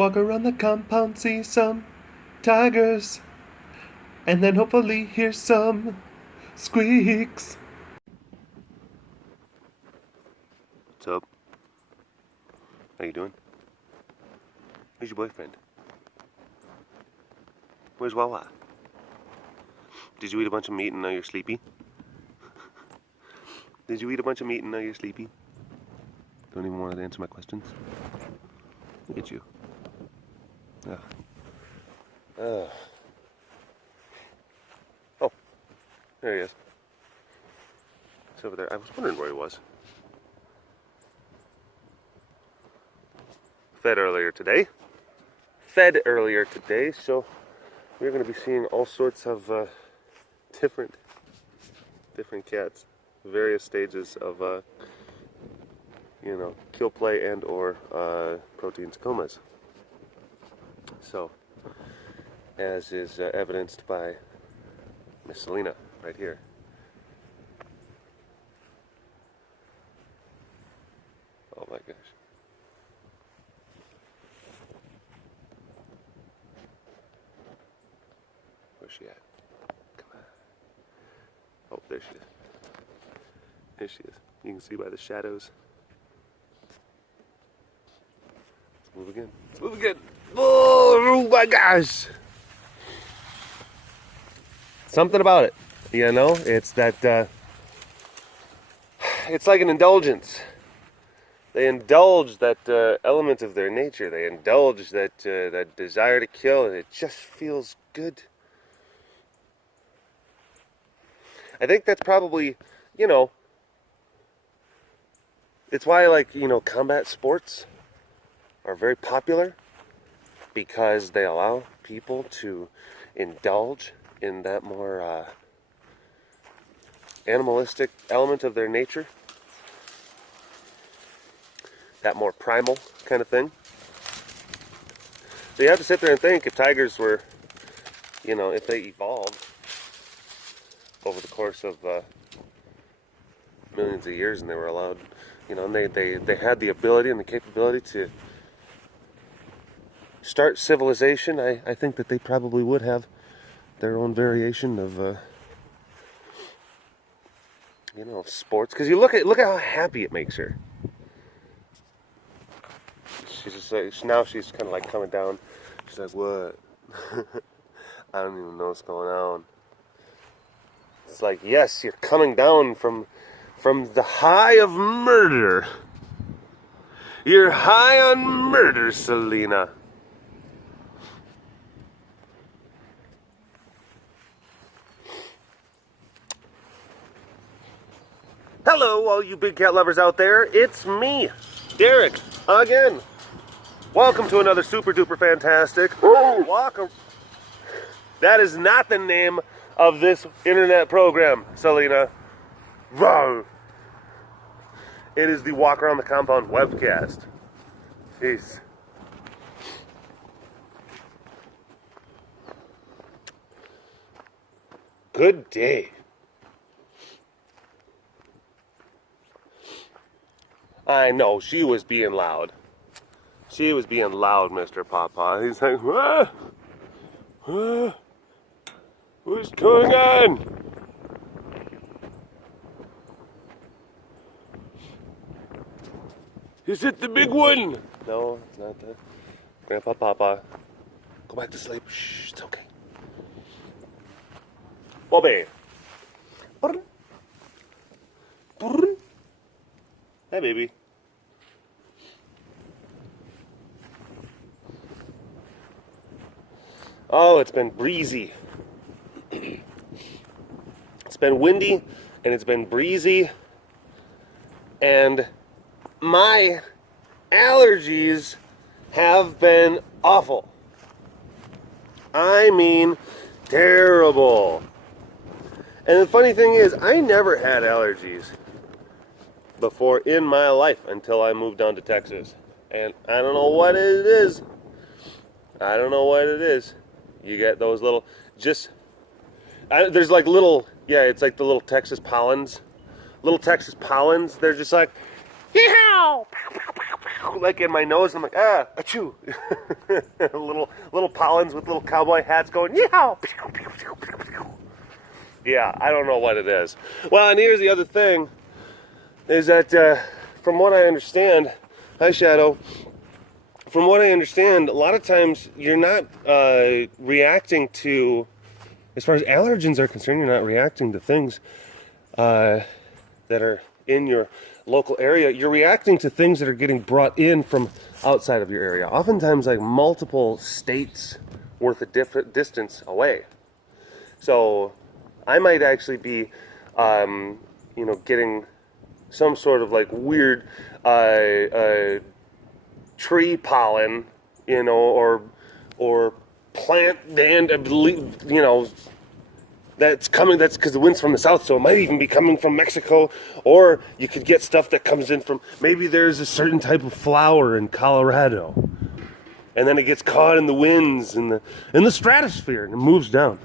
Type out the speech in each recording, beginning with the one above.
Walk around the compound, see some tigers, and then hopefully hear some squeaks. What's up? How you doing? Where's your boyfriend? Where's Wawa? Did you eat a bunch of meat and now you're sleepy? Did you eat a bunch of meat and now you're sleepy? Don't even want to answer my questions? Look at you. Oh, there he is. He's over there. I was wondering where he was. Fed earlier today, so we're going to be seeing all sorts of different cats, various stages of kill play and or protein comas. So, as is evidenced by Miss Selena right here. Oh my gosh. Where's she at? Come on. Oh, there she is. There she is. You can see by the shadows. Let's move again. Let's move again. Oh my gosh! Something about it, it's that, it's like an indulgence. They indulge that element of their nature. They indulge that desire to kill, and it just feels good. I think that's probably, it's why, combat sports are very popular, because they allow people to indulge in that more animalistic element of their nature, that more primal kind of thing. So you have to sit there and think, if tigers were, if they evolved over the course of millions of years, and they were allowed, and they had the ability and the capability to start civilization, I think that they probably would have their own variation of sports. Because you look at how happy it makes her. She's just like, now she's kind of like coming down. She's like, what? I don't even know what's going on. It's like, yes, you're coming down from the high of murder. You're high on murder, Selena. Hello, all you big cat lovers out there. It's me, Derek, again. Welcome to another super duper fantastic walk. That is not the name of this internet program, Selena. Wrong. It is the Walk Around the Compound webcast. Jeez. Good day. I know, she was being loud. She was being loud, Mr. Papa. He's like, what's going on? Is it the big one? No, it's not the Grandpa Papa. Go back to sleep. Shh, it's okay. Bobby. Hey, baby. Oh, it's been breezy. It's been windy, and it's been breezy, and my allergies have been awful. I mean, terrible. And the funny thing is, I never had allergies before in my life until I moved down to Texas. And I don't know what it is. I don't know what it is. You get those little, there's like little, it's like the little Texas pollens. Little Texas pollens, they're just like, yeehaw! Pow, pow, pow, pow. like in my nose. I'm like, ah, achoo. little pollens with little cowboy hats going, yeah. Yeah, I don't know what it is. Well, and here's the other thing, is that from what I understand, hi Shadow, from what I understand, a lot of times you're not reacting to, as far as allergens are concerned, you're not reacting to things that are in your local area. You're reacting to things that are getting brought in from outside of your area. Oftentimes, like multiple states worth of different distance away. So I might actually be, getting some sort of like weird tree pollen, or plant that's coming. That's because the wind's from the south, so it might even be coming from Mexico. Or you could get stuff that comes in from, maybe there's a certain type of flower in Colorado, and then it gets caught in the winds in the stratosphere and it moves down.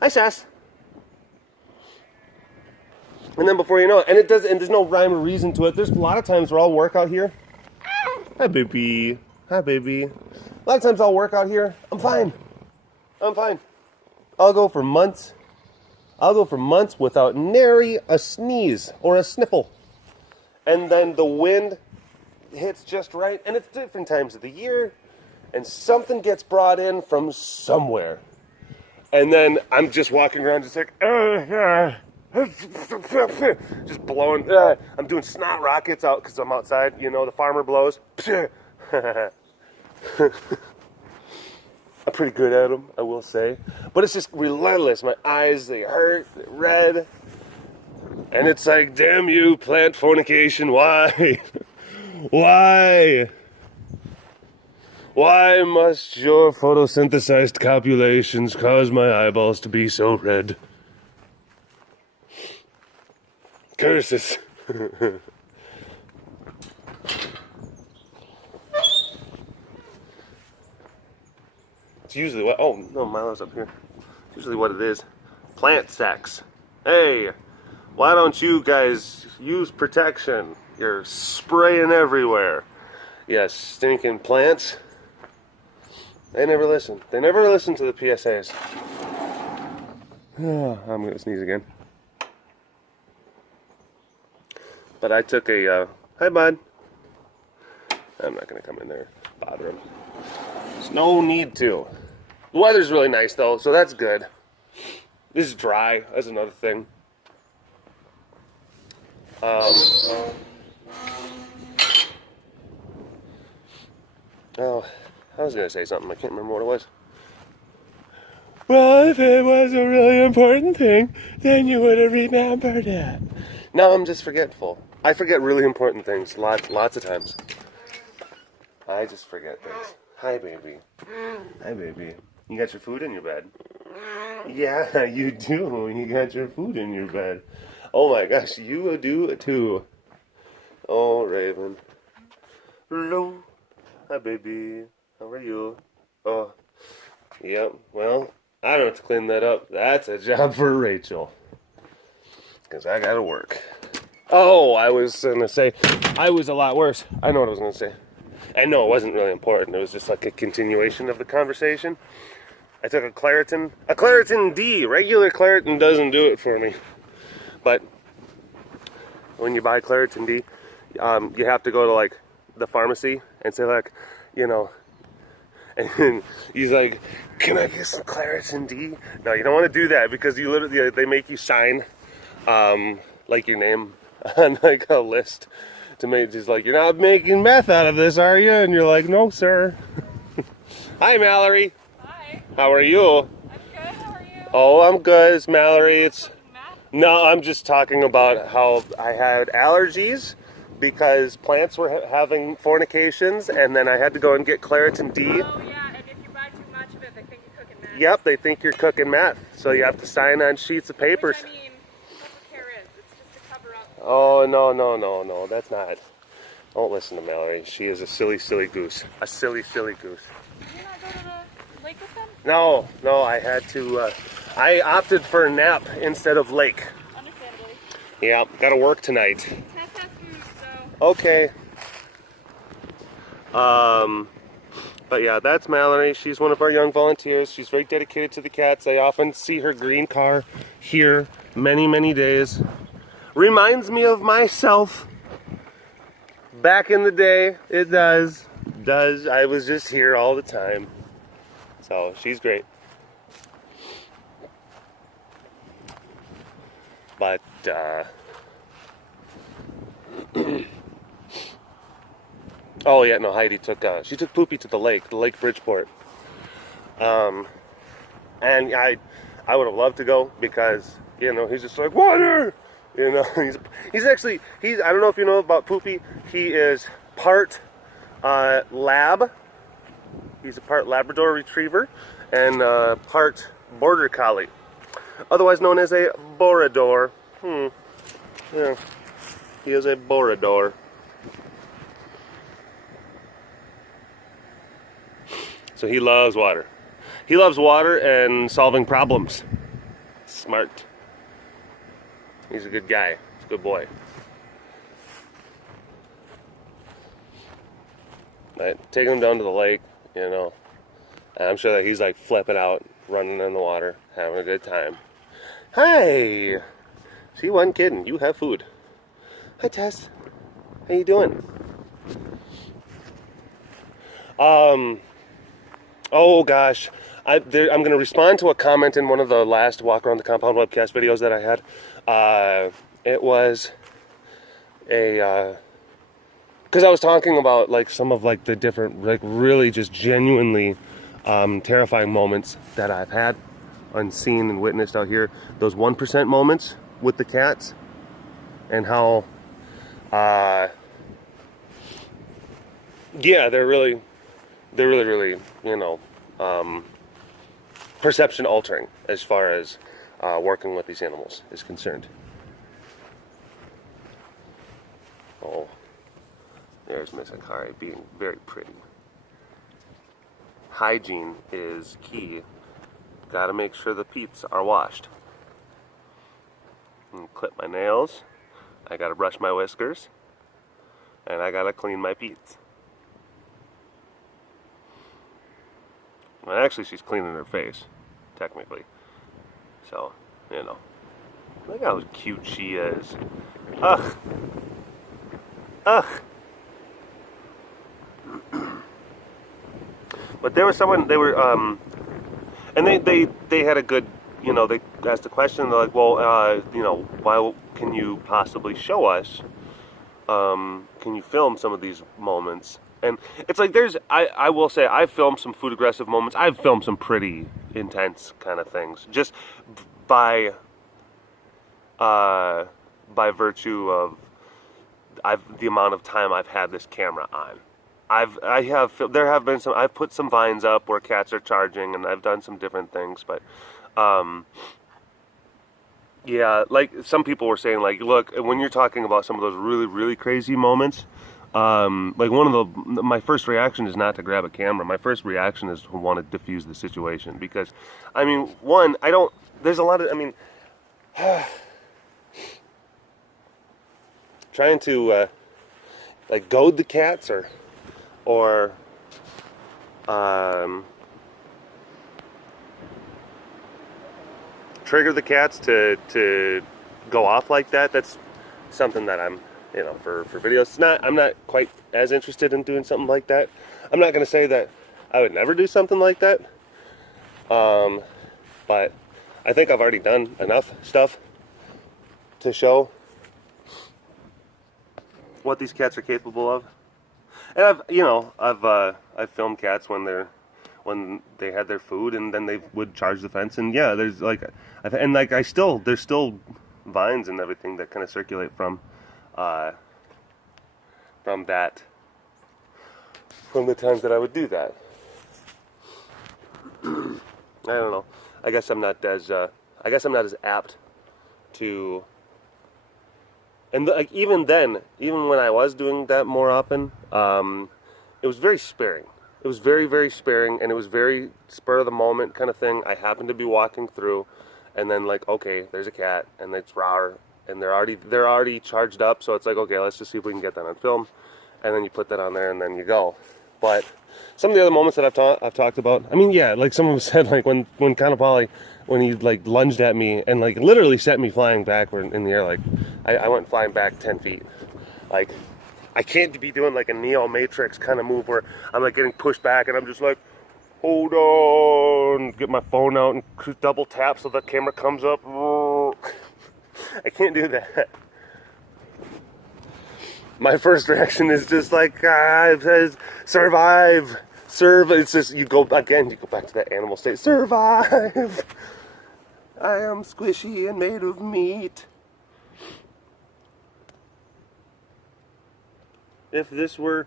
Hi, Sass. And then before you know it, and there's no rhyme or reason to it. There's a lot of times where I'll work out here. Hi, baby. Hi, baby. A lot of times I'll work out here. I'm fine. I'll go for months without nary a sneeze or a sniffle. And then the wind hits just right, and it's different times of the year, and something gets brought in from somewhere. And then I'm just walking around just like, just blowing. I'm doing snot rockets out because I'm outside. The farmer blows. I'm pretty good at them, I will say. But it's just relentless. My eyes, they hurt, they're red. And it's like, damn you, plant fornication, why? Why? Why must your photosynthesized copulations cause my eyeballs to be so red? Curses. It's usually what, oh, no, Milo's up here. It's usually what it is. Plant sex. Hey, why don't you guys use protection? You're spraying everywhere. Yes, stinking plants. They never listen. They never listen to the PSAs. Oh, I'm going to sneeze again. But I took a, hi bud. I'm not going to come in there, bother him. There's no need to. The weather's really nice though, so that's good. This is dry, that's another thing. Oh, I was going to say something, I can't remember what it was. Well, if it was a really important thing, then you would have remembered it. No, I'm just forgetful. I forget really important things lots of times. I just forget things. Hi, baby. Hi, baby. You got your food in your bed? Yeah, you do. You got your food in your bed. Oh my gosh, you do too. Oh, Raven. Hello. Hi, baby. How are you? Oh, yep. Well, I don't have to clean that up. That's a job for Rachel. Because I gotta work. Oh, I was going to say, I was a lot worse. I know what I was going to say. And no, it wasn't really important. It was just like a continuation of the conversation. I took a Claritin D. Regular Claritin doesn't do it for me. But when you buy Claritin D, you have to go to like the pharmacy and say like, and he's like, can I get some Claritin D? No, you don't want to do that because you literally, they make you sign like your name on like a list to make, just like, you're not making meth out of this, are you? And you're like, no, sir. Hi, Mallory. Hi. How are you? I'm good. How are you? Oh, I'm good. It's Mallory. No, I'm just talking about how I had allergies because plants were having fornications, and then I had to go and get Claritin D. Oh, yeah, and if you buy too much of it, they think you're cooking meth. Yep, they think you're cooking meth, so you have to sign on sheets of papers. Which, I mean, that's what care is. It's just to cover up. Oh, no, that's not. Don't listen to Mallory. She is a silly, silly goose. A silly, silly goose. Did you not go to the lake with them? No, I had to, I opted for a nap instead of lake. Understandably. Yeah, gotta work tonight. Test food, so. Okay. But yeah, that's Mallory. She's one of our young volunteers. She's very dedicated to the cats. I often see her green car here many, many days. Reminds me of myself back in the day. It does. I was just here all the time. So she's great. But oh yeah, no, Heidi took she took Poopy to the Lake Bridgeport. And I would have loved to go because, you know, he's just like, water! You know, he's actually, I don't know if you know about Poopy, he is part lab. He's a part Labrador Retriever and part Border Collie, otherwise known as a Borador. Yeah, he is a Borador. So he loves water. He loves water and solving problems. Smart. He's a good guy. He's a good boy. But taking him down to the lake, you know, I'm sure that he's like flipping out, running in the water, having a good time. Hi! She wasn't kidding. You have food. Hi, Tess. How you doing? Oh gosh, I'm going to respond to a comment in one of the last Walk Around the Compound webcast videos that I had. It was a, because I was talking about like some of like the different, like really just genuinely terrifying moments that I've had unseen and witnessed out here. Those 1% moments with the cats and how, yeah, they're really, you know, perception altering as far as working with these animals is concerned. Oh, there's Miss Akari being very pretty. Hygiene is key. Gotta make sure the peats are washed. And clip my nails. I gotta brush my whiskers. And I gotta clean my peats. Well, actually, she's cleaning her face, technically. So, you know. Look how cute she is. Ugh. Ugh. But there was someone, they were, and they had a good, you know, they asked a question, they're like, well, you know, why can you possibly show us, can you film some of these moments? And it's like I will say, I've filmed some food aggressive moments. I've filmed some pretty intense kind of things. Just by virtue of the amount of time I've had this camera on. There have been some, I've put some vines up where cats are charging, and I've done some different things, but, yeah, like some people were saying, like, look, when you're talking about some of those really, really crazy moments, like my first reaction is not to grab a camera. My first reaction is to want to diffuse the situation because, I mean, one, there's a lot of, I mean, trying to, like, goad the cats or trigger the cats to go off like that. That's something that I'm, you know, for videos. I'm not quite as interested in doing something like that. I'm not going to say that I would never do something like that. But I think I've already done enough stuff to show what these cats are capable of. And I've filmed cats when they had their food and then they would charge the fence, and yeah, there's like, there's still vines and everything that kind of circulate from the times that I would do that. I don't know. I guess I'm not as apt to. And like even when I was doing that more often, it was very sparing. It was very, very sparing, and it was very spur of the moment kind of thing. I happened to be walking through, and then like, okay, there's a cat, and it's rawr, and they're already charged up. So it's like, okay, let's just see if we can get that on film, and then you put that on there, and then you go. But some of the other moments that I've talked about, I mean, yeah, like someone said, like when Kanapali, when he like lunged at me and like literally set me flying backward in the air, like I went flying back 10 feet. Like, I can't be doing like a Neo Matrix kind of move where I'm like getting pushed back and I'm just like, hold on, get my phone out and double tap so the camera comes up. I can't do that. My first reaction is just like, survive. It's just, you go back to that animal state. Survive. I am squishy and made of meat. If this were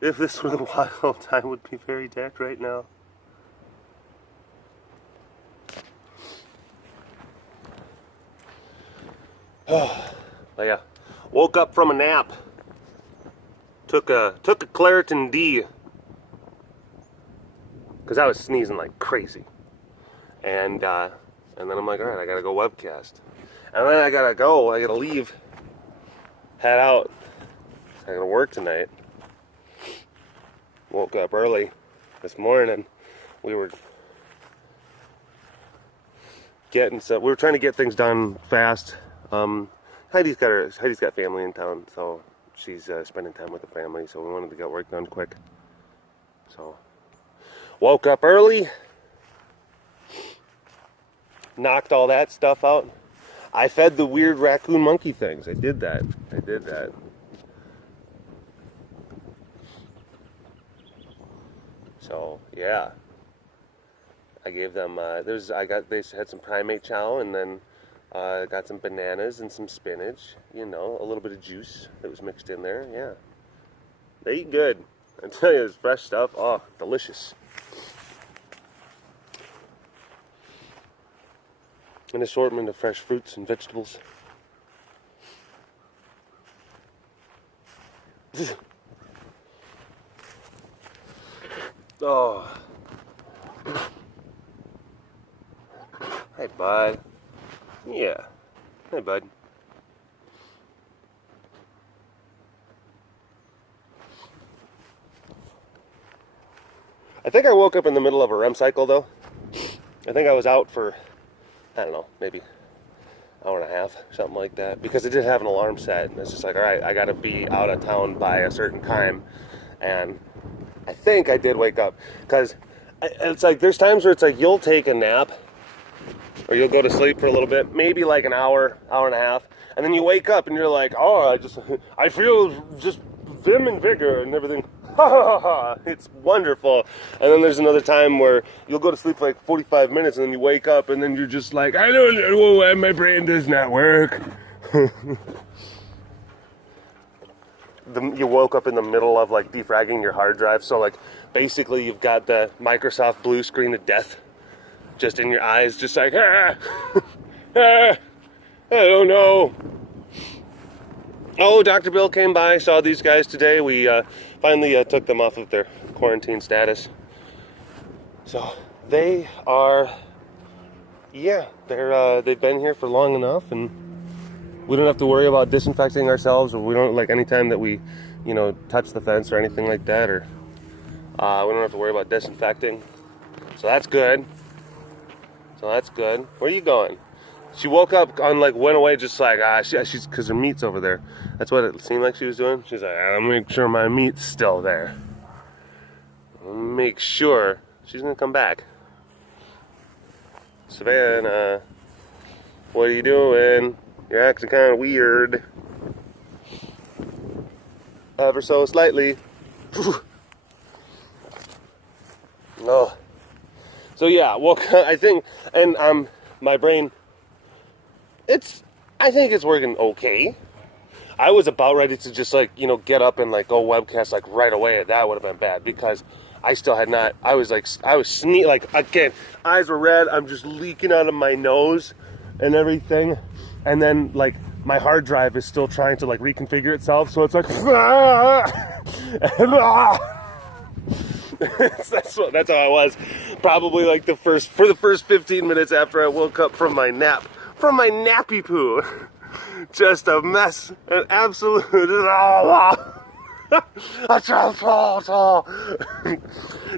the wild, I would be very decked right now. But yeah, woke up from a nap. Took a Claritin D because I was sneezing like crazy, and then I'm like, all right, I gotta go webcast, and then I gotta leave, head out. I gotta work tonight. Woke up early this morning. We were trying to get things done fast. Heidi's got family in town, so she's spending time with the family, so we wanted to get work done quick. So, woke up early, knocked all that stuff out. I fed the weird raccoon monkey things. I did that. So, yeah. I gave them, they had some primate chow, and then got some bananas and some spinach, you know, a little bit of juice that was mixed in there, yeah. They eat good. I tell you, it's fresh stuff. Oh, delicious. An assortment of fresh fruits and vegetables. Oh. Hey, bud. Yeah. Hey, bud. I think I woke up in the middle of a REM cycle, though. I think I was out for, I don't know, maybe an hour and a half, something like that. Because it did have an alarm set. And it's just like, all right, I got to be out of town by a certain time. And I think I did wake up. Because it's like, there's times where it's like, you'll take a nap. Or you'll go to sleep for a little bit, maybe like an hour and a half, and then you wake up and you're like, oh, I feel just vim and vigor and everything. Ha ha ha! It's wonderful. And then there's another time where you'll go to sleep for like 45 minutes, and then you wake up, and then you're just like, I don't know why my brain does not work. You woke up in the middle of like defragging your hard drive, so like basically you've got the Microsoft blue screen of death just in your eyes, just like, I don't know. Oh, Dr. Bill came by, saw these guys today. We finally took them off of their quarantine status. So they are, yeah, they've been here for long enough, and we don't have to worry about disinfecting ourselves, or we don't, like, anytime that we, you know, touch the fence or anything like that, or we don't have to worry about disinfecting. So that's good. Where are you going? She woke up and like went away just like, she's, because her meat's over there. That's what it seemed like she was doing. She's like, I'll make sure my meat's still there. I'll make sure. She's gonna come back. Savannah, what are you doing? You're acting kind of weird. Ever so slightly. Oh. So yeah, well, I think, and my brain, I think it's working okay. I was about ready to just like, you know, get up and like go webcast like right away. That would have been bad because I still had not, I was like, again, eyes were red. I'm just leaking out of my nose and everything. And then like my hard drive is still trying to like reconfigure itself. So it's like, that's how I was probably like the first 15 minutes after I woke up from my nappy poo. Just a mess, an absolute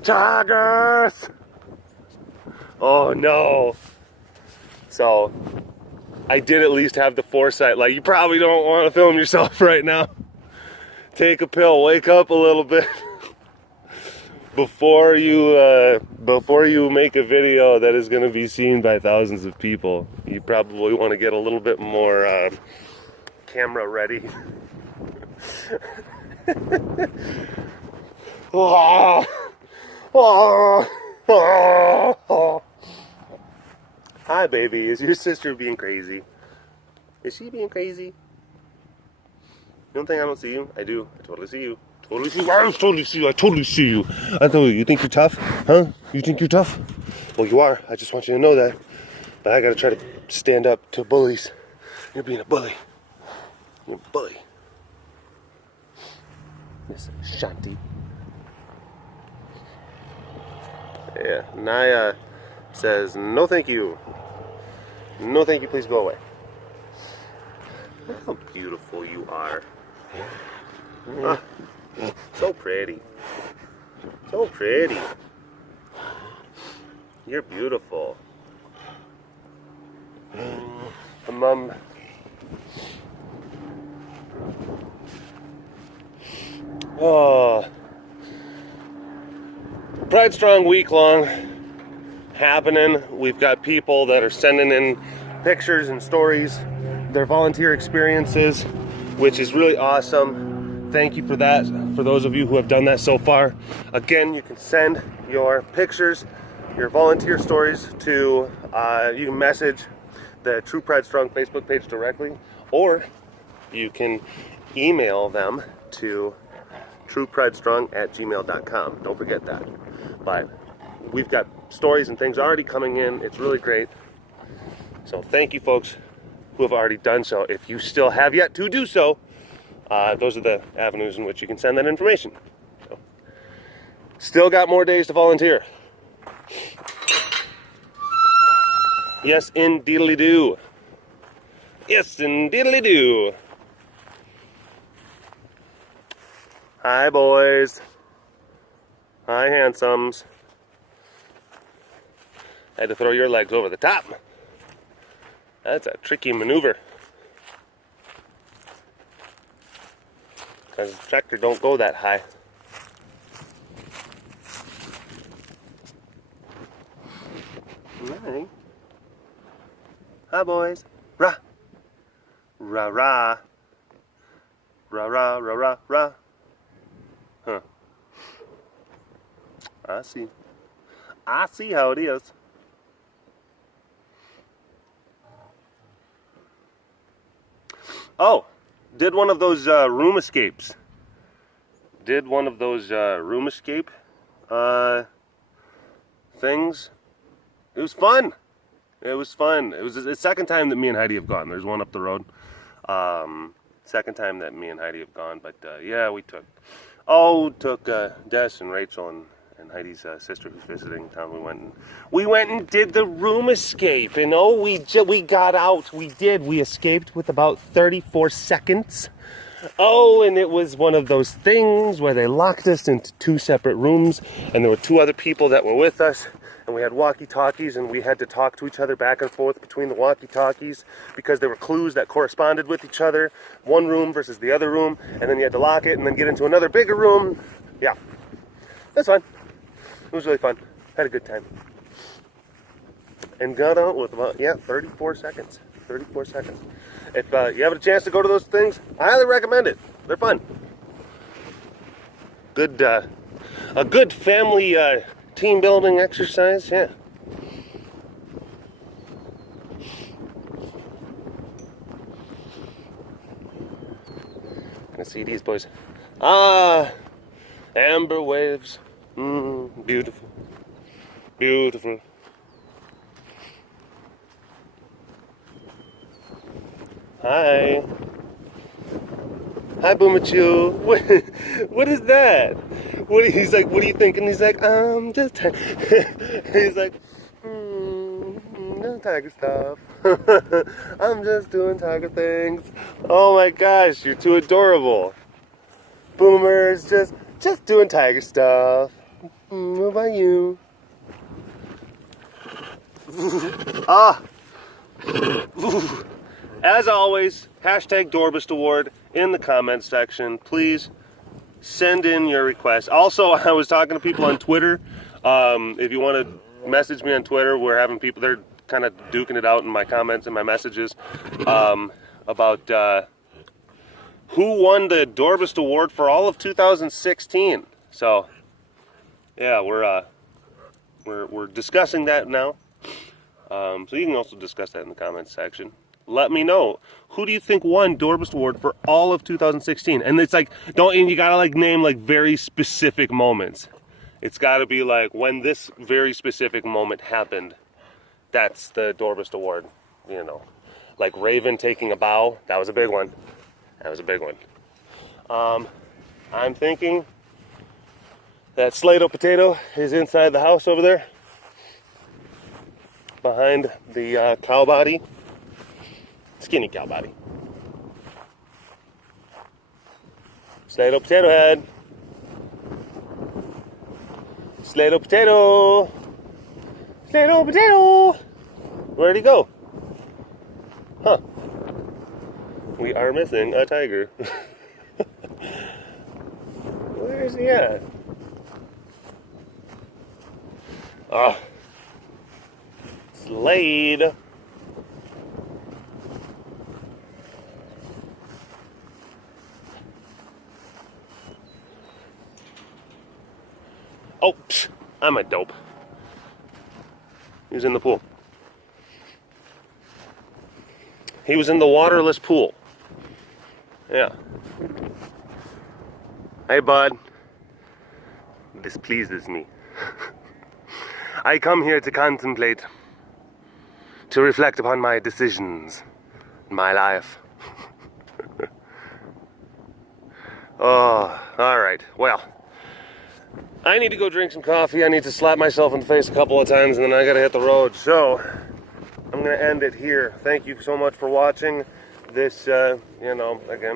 Tigers! Oh no. So, I did at least have the foresight. Like, you probably don't want to film yourself right now. Take a pill, wake up a little bit. Before you make a video that is going to be seen by thousands of people, you probably want to get a little bit more camera ready. Oh, oh, oh, oh. Hi, baby. Is your sister being crazy? Is she being crazy? You don't think I don't see you? I do. I totally see you. Totally see you. I totally see you. I totally see you. I know you think you're tough? Huh? You think you're tough? Well, you are. I just want you to know that. But I gotta try to stand up to bullies. You're being a bully. You're a bully. Miss Shanti. Yeah, Naya says, no thank you. No thank you, please go away. Look how beautiful you are. Ah, so pretty. So pretty. You're beautiful. The mom. Oh. Pride Strong week long happening. We've got people that are sending in pictures and stories, their volunteer experiences, which is really awesome. Thank you for that, for those of you who have done that so far. Again, you can send your pictures, your volunteer stories to, you can message the True Pride Strong Facebook page directly, or you can email them to truepridestrong@gmail.com. Don't forget that. But we've got stories and things already coming in. It's really great. So thank you, folks who have already done so. If you still have yet to do so, those are the avenues in which you can send that information. So, still got more days to volunteer. Yes, indeedly do. Yes, indeedly do. Hi, boys. Hi, handsomes. Had to throw your legs over the top. That's a tricky maneuver. Because the tractor don't go that high. Hi. Hi, boys. Rah. Rah, rah. Rah, rah, rah, rah, rah. Huh. I see. I see how it is. Oh, did one of those room escapes. Did one of those room escape things. It was fun. It was fun. It was the second time that me and Heidi have gone. There's one up the road. Second time that me and Heidi have gone. But yeah, we took Des and Rachel and Heidi's sister who's visiting in town. We went and did the room escape. And oh, we got out. We escaped with about 34 seconds. Oh, and it was one of those things where they locked us into two separate rooms, and there were two other people that were with us, and we had walkie-talkies, and we had to talk to each other back and forth between the walkie-talkies because there were clues that corresponded with each other, one room versus the other room, and then you had to lock it and then get into another bigger room. Yeah, that's fun. It was really fun. Had a good time. And got out with about, 34 seconds. 34 seconds. If you have a chance to go to those things, I highly recommend it. They're fun. Good, a good family team building exercise, yeah. Gonna see these boys. Ah, amber waves. Beautiful. Beautiful. Hi. Hi, Boomachu. What is that? He's like, what are you thinking? He's like, just he's like, just tiger stuff. I'm just doing tiger things. Oh my gosh, you're too adorable. Boomer's just doing tiger stuff. What about you? As always, hashtag Dorbist Award in the comments section. Please send in your requests. Also, I was talking to people on Twitter. If you want to message me on Twitter, we're having people, they're kind of duking it out in my comments and my messages about who won the Dorbist Award for all of 2016. So, yeah, we're discussing that now. So you can also discuss that in the comments section. Let me know, who do you think won Dorbist Award for all of 2016? And it's like, and you gotta like name like very specific moments. It's gotta be like when this very specific moment happened. That's the Dorbist Award, you know. Like Raven taking a bow, that was a big one. That was a big one. I'm thinking that Slato Potato is inside the house over there, behind the cow body, skinny cow body. Slato Potato Head. Slato Potato. Slato Potato. Where'd he go? Huh. We are missing a tiger. Where is he at? Ah. Slade. Oh, psh, I'm a dope. He was in the pool. He was in the waterless pool. Yeah. Hey, bud. This pleases me. I come here to contemplate, to reflect upon my decisions, my life. Oh, all right. Well, I need to go drink some coffee. I need to slap myself in the face a couple of times, and then I gotta hit the road. So, I'm gonna end it here. Thank you so much for watching this, again,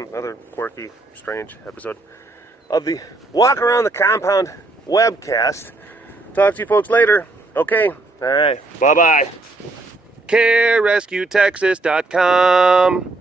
another quirky, strange episode of the Walk Around the Compound webcast. Talk to you folks later. Okay? All right. Bye-bye. CareRescueTexas.com